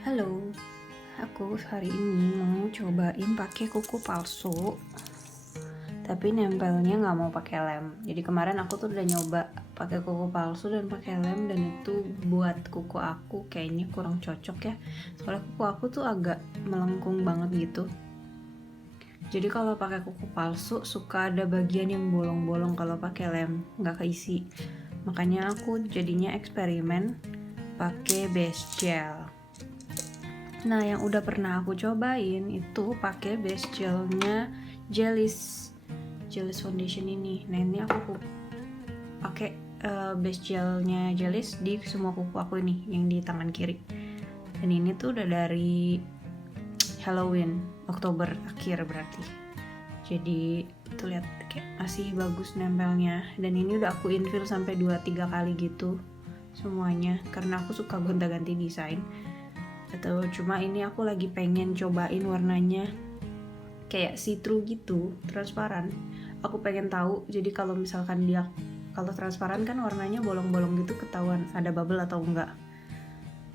Halo, aku hari ini mau cobain pakai kuku palsu, tapi nempelnya nggak mau pakai lem. Jadi kemarin aku tuh udah nyoba pakai kuku palsu dan pakai lem, dan itu buat kuku aku kayaknya kurang cocok ya. Soalnya kuku aku tuh agak melengkung banget gitu. Jadi kalau pakai kuku palsu suka ada bagian yang bolong-bolong, kalau pakai lem nggak keisi. Makanya aku jadinya eksperimen pakai base gel. Nah, yang udah pernah aku cobain itu pakai base gelnya Jellies Foundation ini. Nah, ini aku pakai base gelnya Jellies di semua kuku aku ini, yang di tangan kiri. Dan ini tuh udah dari Halloween, Oktober akhir berarti. Jadi tuh lihat kayak masih bagus nempelnya. Dan ini udah aku infill sampai 2-3 kali gitu semuanya, karena aku suka gonta-ganti desain. Atau cuma ini aku lagi pengen cobain warnanya kayak see-through gitu, transparan. Aku pengen tahu, jadi kalau misalkan dia kalau transparan kan warnanya bolong-bolong gitu, ketahuan ada bubble atau enggak,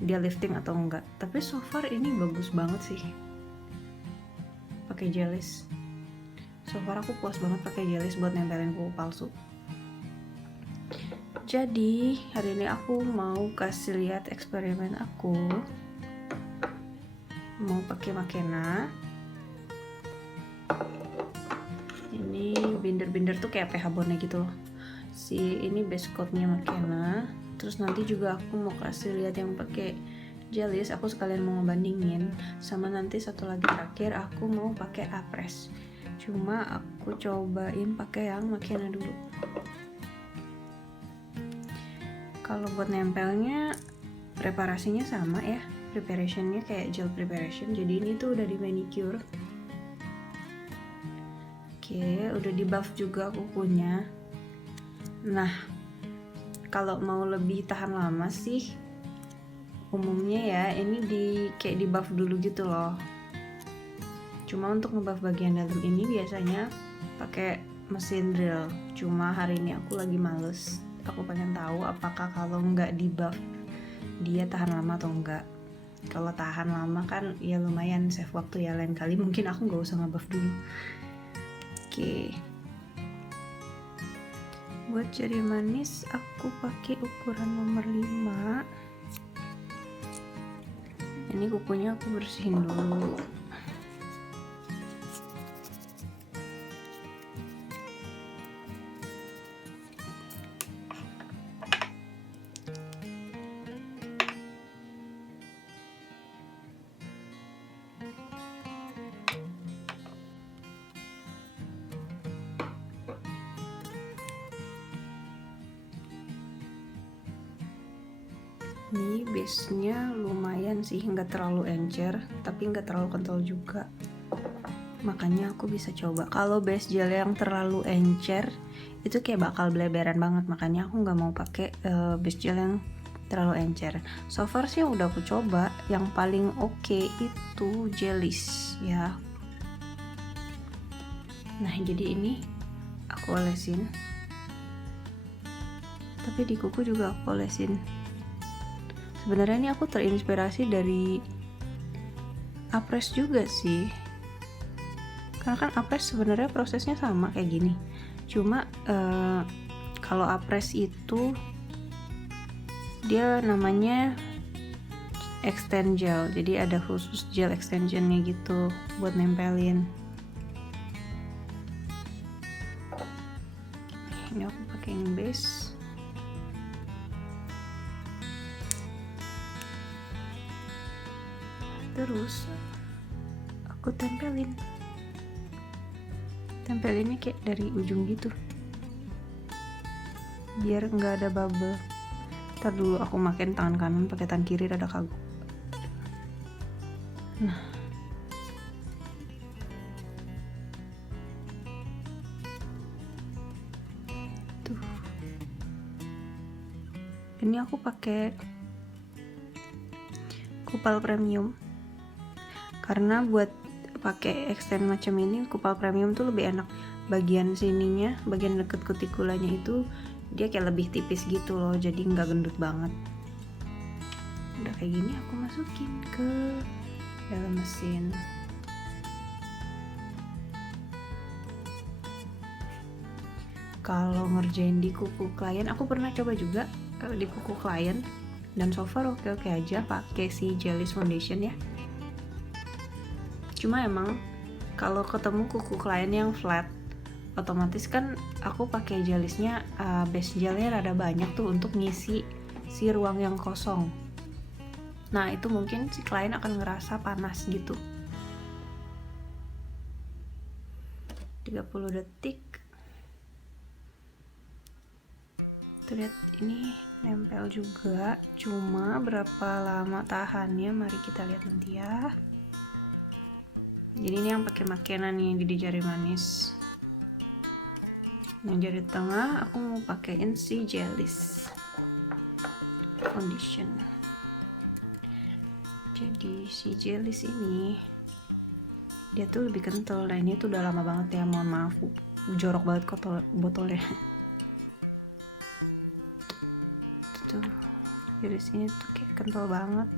dia lifting atau enggak. Tapi so far ini bagus banget sih pakai Jellies. So far aku puas banget pakai Jellies buat nempelin kuku palsu. Jadi hari ini aku mau kasih lihat eksperimen aku. Mau pakai Makena. Ini binder-binder tuh kayak PH Bondnya gitu loh. Ini base coatnya Makena. Terus nanti juga aku mau kasih lihat yang pakai Jellies. Aku sekalian mau ngebandingin sama nanti satu lagi terakhir aku mau pakai Apress. Cuma aku cobain pakai yang Makena dulu. Kalau buat nempelnya preparasinya sama ya, preparationnya kayak gel preparation. Jadi ini tuh udah di manicure. Oke, udah di buff juga kukunya. Nah, kalau mau lebih tahan lama sih umumnya ya ini kayak di buff dulu gitu loh. Cuma untuk ngebuff bagian dalam ini biasanya pakai mesin drill. Cuma hari ini aku lagi males. Aku pengen tahu apakah kalau nggak di buff dia tahan lama atau enggak. Kalau tahan lama kan ya lumayan save waktu ya, lain kali mungkin aku nggak usah ngebuff dulu. Oke. Buat jari manis aku pakai ukuran nomor 5. Ini kukunya aku bersihin dulu. Ini base-nya lumayan sih, nggak terlalu encer, tapi nggak terlalu kental juga. Makanya aku bisa coba. Kalau base gel yang terlalu encer, itu kayak bakal bleberan banget. Makanya aku nggak mau pakai base gel yang terlalu encer. So far sih udah aku coba, yang paling oke itu Jellies ya. Nah, jadi ini aku olesin. Tapi di kuku juga aku olesin. Sebenarnya ini aku terinspirasi dari Apress juga sih, karena kan Apress sebenarnya prosesnya sama kayak gini. Cuma kalau Apress itu dia namanya extend gel, jadi ada khusus gel extensionnya gitu buat nempelin. Ini aku pakai yang base. Terus aku tempelinnya kayak dari ujung gitu biar nggak ada bubble. Ntar dulu aku makin tangan kanan, pakai tangan kiri rada kagok. Nah, tuh ini aku pakai Kupal Premium, karena buat pakai extend macam ini Kupal Premium tuh lebih enak. Bagian sininya, bagian deket kutikulanya itu dia kayak lebih tipis gitu loh, jadi nggak gendut banget. Udah kayak gini aku masukin ke dalam mesin. Kalau ngerjain di kuku klien, aku pernah coba juga di kuku klien, dan so far oke-oke aja pakai si Jelly's foundation ya. Cuma emang kalau ketemu kuku klien yang flat, otomatis kan aku pakai Jelly's-nya base gelnya rada banyak tuh untuk ngisi si ruang yang kosong. Nah itu mungkin si klien akan ngerasa panas gitu. 30 detik. Lihat ini nempel juga, cuma berapa lama tahannya mari kita lihat nanti ya. Jadi ini yang pakai makenan nih di jari manis. Yang jari tengah aku mau pakaiin si Jelly's foundation. Jadi si Jelly's ini dia tuh lebih kental, dan ini tuh udah lama banget ya, mohon maaf jorok banget botolnya. Di sini tuh kayak kental banget.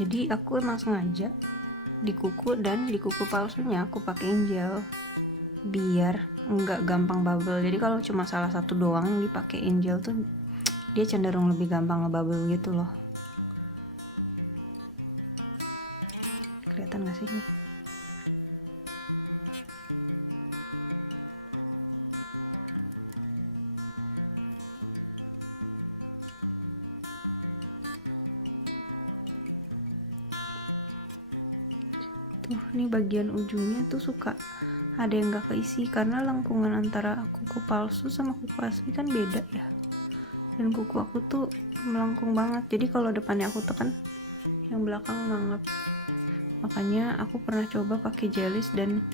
Jadi aku emang sengaja di kuku dan di kuku palsunya aku pakein gel biar nggak gampang bubble. Jadi kalau cuma salah satu doang yang dipakein gel tuh dia cenderung lebih gampang ngebubble gitu loh. Kelihatan gak sih ini? Bagian ujungnya tuh suka ada yang gak keisi karena lengkungan antara kuku palsu sama kuku asli kan beda ya, dan kuku aku tuh melengkung banget, jadi kalau depannya aku tekan yang belakang ngangap. Makanya aku pernah coba pakai Jelly's dan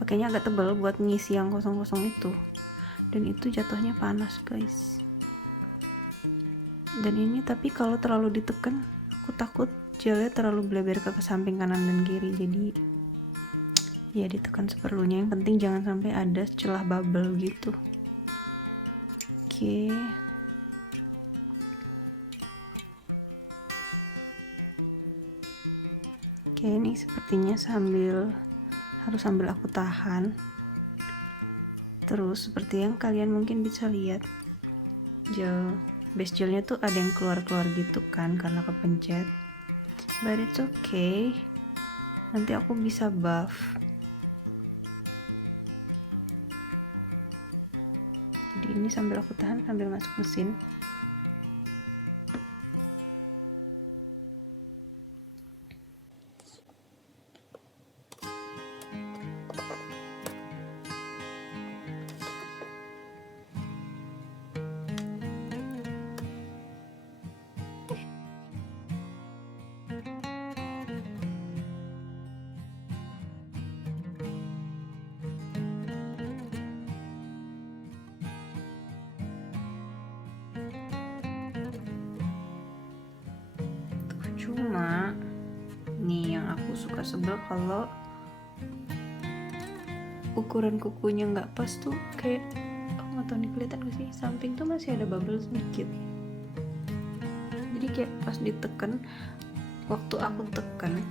pakainya agak tebal buat ngisi yang kosong-kosong itu, dan itu jatuhnya panas guys. Dan ini tapi kalau terlalu ditekan aku takut gelnya terlalu bleber ke samping kanan dan kiri, jadi ya ditekan seperlunya, yang penting jangan sampai ada celah bubble gitu. Oke. Oke, ini sepertinya harus sambil aku tahan. Terus seperti yang kalian mungkin bisa lihat, base gelnya tuh ada yang keluar-keluar gitu kan karena kepencet. But it's okay, nanti aku bisa buff. Sambil aku tahan sambil masuk mesin. Cuma nih yang aku suka sebel kalau ukuran kukunya nggak pas tuh, kayak aku nggak tahu nih kelihatan gak sih, samping tuh masih ada bubble sedikit. Jadi kayak pas ditekan, waktu aku tekan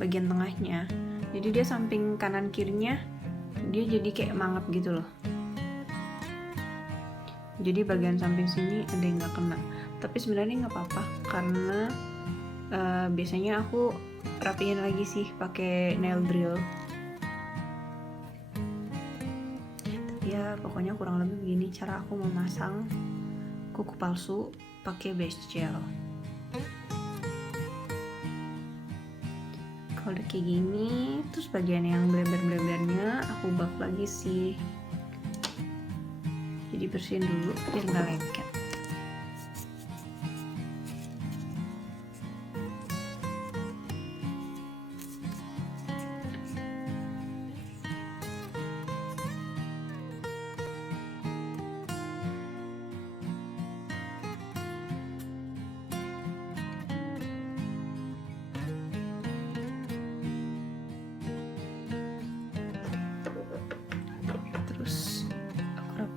bagian tengahnya, jadi dia samping kanan kirinya dia jadi kayak mangap gitu loh. Jadi bagian samping sini ada yang nggak kena, tapi sebenarnya nggak apa-apa karena biasanya aku rapiin lagi sih pakai nail drill. Tapi ya pokoknya kurang lebih begini cara aku memasang kuku palsu pakai base gel. Kalau udah kayak gini, terus bagian yang bleber-blebernya aku buff lagi sih. Jadi bersihin dulu biar nggak lengket.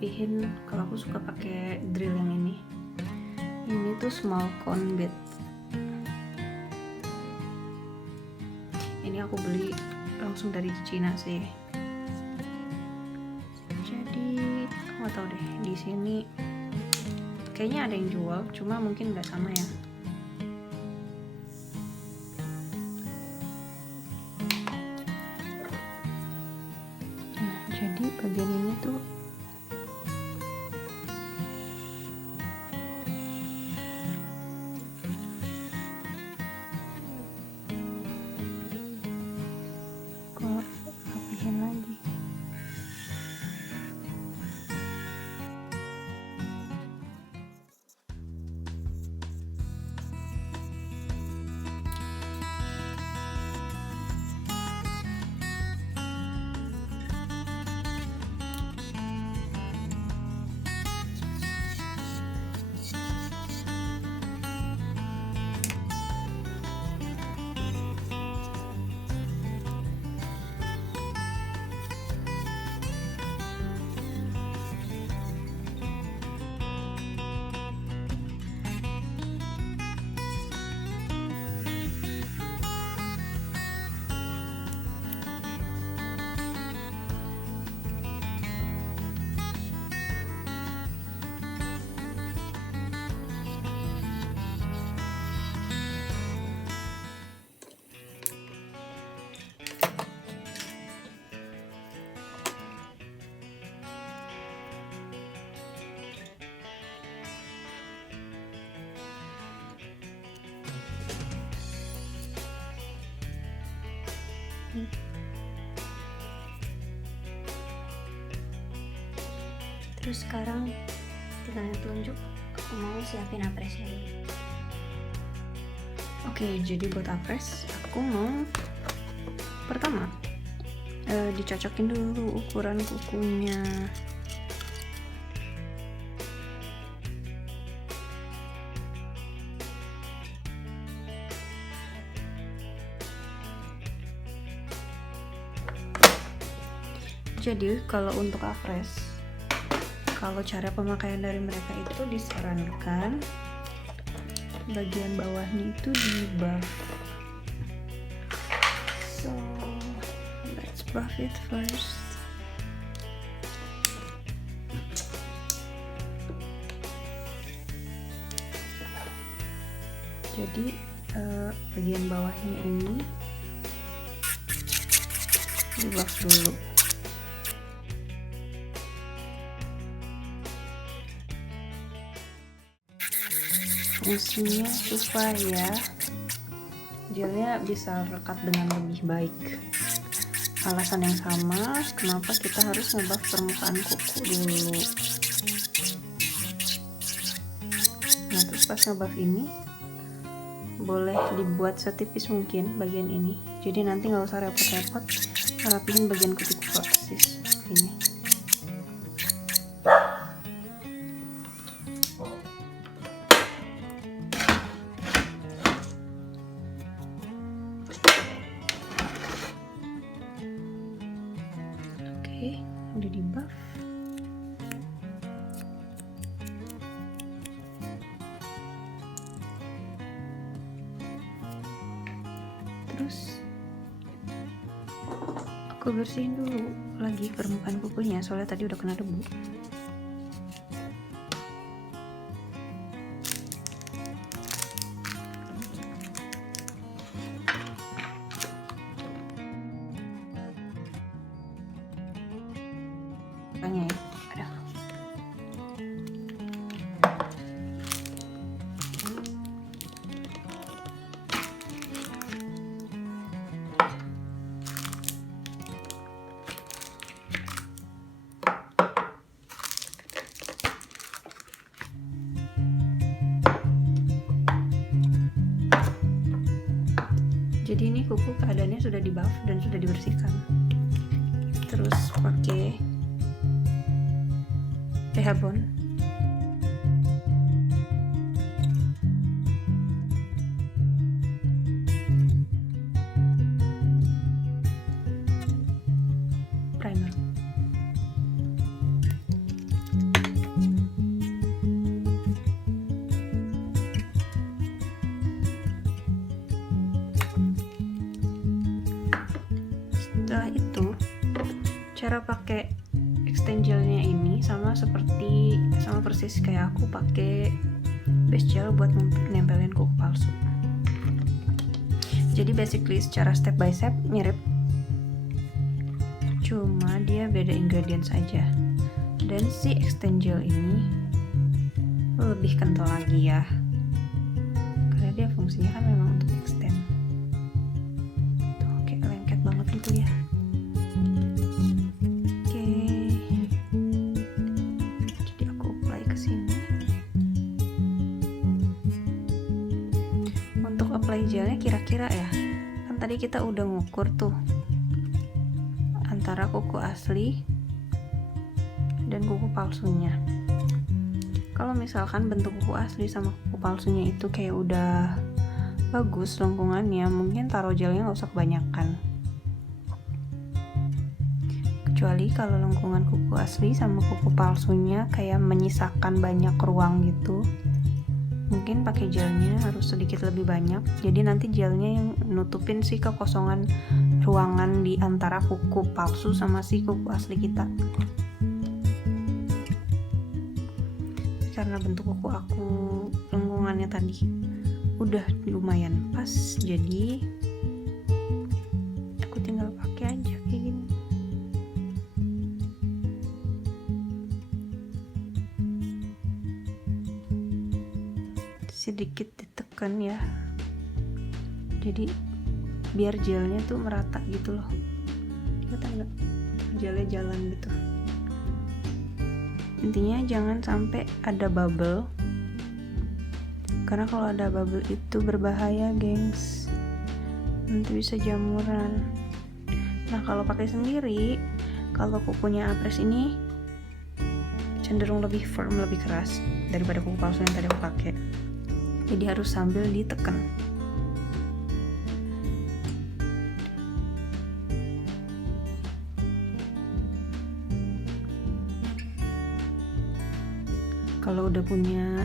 rapihin. Kalau aku suka pakai drill yang ini tuh small cone bit. Ini aku beli langsung dari Cina sih. Jadi nggak tahu deh, di sini kayaknya ada yang jual, cuma mungkin nggak sama ya. Nah, jadi bagian ini tuh rapihin lagi. Terus sekarang tinggal telunjuk, aku mau siapin apresnya dulu. Oke, jadi buat apres aku mau pertama dicocokin dulu ukuran kukunya. Jadi kalau untuk apres, kalau cara pemakaian dari mereka itu disarankan bagian bawahnya itu di buff. So let's buff it first. Jadi bagian bawahnya ini di buff dulu. Fungsinya supaya gelnya bisa rekat dengan lebih baik. Alasan yang sama kenapa kita harus ngebuff permukaan kuku dulu. Nah, terus pas ngebuff ini boleh dibuat setipis mungkin bagian ini, jadi nanti nggak usah repot-repot rapihin bagian kuku persis ini. Oke, udah di buff. Terus aku bersihin dulu lagi permukaan kukunya, soalnya tadi udah kena debu. Ya, ada. Jadi ini kuku keadaannya sudah di buff dan sudah dibersihkan. Terus pakai PH Bond. Primer. setelah itu cara pakai extend gelnya ini sama persis kayak aku pakai base gel buat nempelin kuku palsu. Jadi basically secara step by step mirip, cuma dia beda ingredients aja. Dan si extend gel ini lebih kental lagi ya, karena dia fungsinya kan memang untuk extend. Tuh, kayak lengket banget gitu ya. Oke, jadi aku apply ke sini. Untuk apply gelnya kira-kira ya, kan tadi kita udah ngukur tuh antara kuku asli dan kuku palsunya. Kalau misalkan bentuk kuku asli sama kuku palsunya itu kayak udah bagus lengkungannya, mungkin taruh gelnya nggak usah kebanyakan. Kecuali kalau lengkungan kuku asli sama kuku palsunya kayak menyisakan banyak ruang gitu, mungkin pakai gelnya harus sedikit lebih banyak. Jadi nanti gelnya yang nutupin si kekosongan ruangan di antara kuku palsu sama si kuku asli kita. Karena bentuk kuku aku lengkungannya tadi udah lumayan pas, jadi aku tinggal pakai aja kayak gini. Sedikit ditekan ya, jadi biar gelnya tuh merata gitu loh. Kita nggak gelnya jalan gitu. Intinya jangan sampai ada bubble, karena kalau ada bubble itu berbahaya gengs, nanti bisa jamuran. Nah kalau pakai sendiri, kalau kukunya Apres ini cenderung lebih firm, lebih keras daripada kuku palsu yang tadi aku pakai, jadi harus sambil ditekan. Kalau udah punya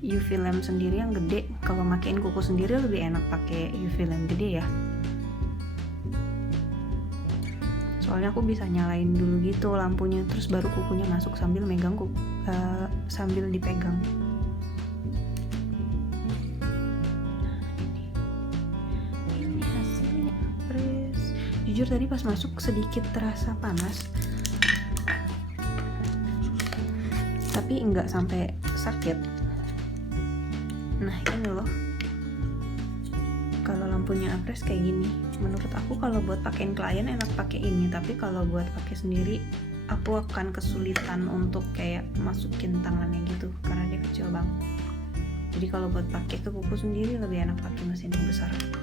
UV lamp sendiri yang gede, kalau makein kuku sendiri lebih enak pakai UV lamp gede ya. Soalnya aku bisa nyalain dulu gitu lampunya, terus baru kukunya masuk sambil megang sambil dipegang. Ini hasilnya Apres. Jujur tadi pas masuk sedikit terasa panas, tapi enggak sampai sakit. Nah ini loh, kalau lampunya Apres kayak gini, menurut aku kalau buat pakein klien enak pakai ini, tapi kalau buat pakai sendiri aku akan kesulitan untuk kayak masukin tangannya gitu karena dia kecil banget. Jadi kalau buat pakai ke kuku sendiri lebih enak pakai mesin yang besar gitu.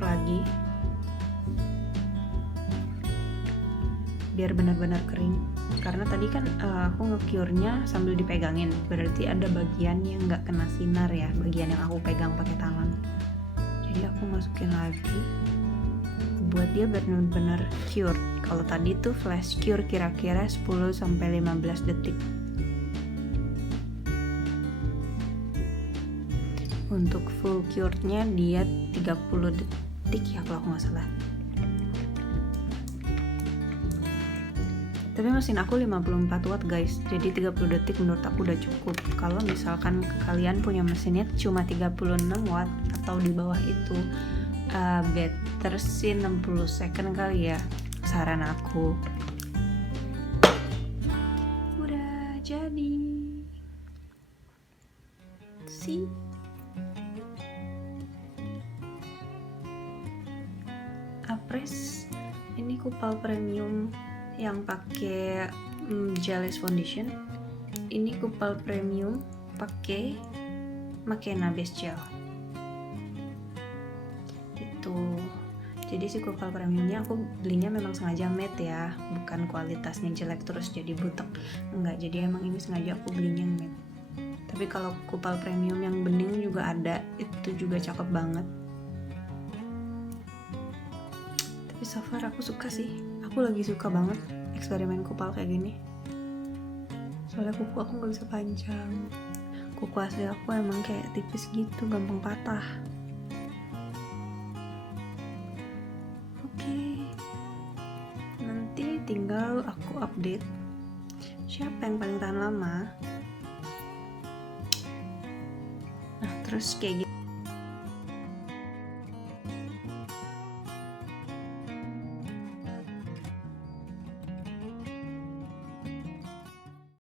Lagi biar benar-benar kering, karena tadi kan aku nge-cure-nya sambil dipegangin, berarti ada bagian yang nggak kena sinar ya, bagian yang aku pegang pakai tangan. Jadi aku masukin lagi buat dia benar-benar cure. Kalau tadi tuh flash cure kira-kira 10-15 detik. Untuk full cure-nya dia 30 detik ya kalau aku nggak salah. Tapi mesin aku 54 watt guys, jadi 30 detik menurut aku udah cukup. Kalau misalkan kalian punya mesinnya cuma 36 watt atau di bawah itu, better sih 60 second kali ya, saran aku. Udah jadi sih. Apres ini kupal premium yang pakai Gel Foundation. Ini kupal premium pakai Makena Base Gel itu. Jadi si kupal premiumnya aku belinya memang sengaja matte ya, bukan kualitasnya jelek terus jadi butek, enggak. Jadi emang ini sengaja aku belinya matte. Tapi kalau kupal premium yang bening juga ada, itu juga cakep banget. so far aku suka sih. Aku lagi suka banget eksperimen kupal kayak gini. Soalnya kuku aku gak bisa panjang. Kuku asli aku emang kayak tipis gitu, gampang patah. Oke, nanti tinggal aku update siapa yang paling tahan lama. Nah terus kayak gitu.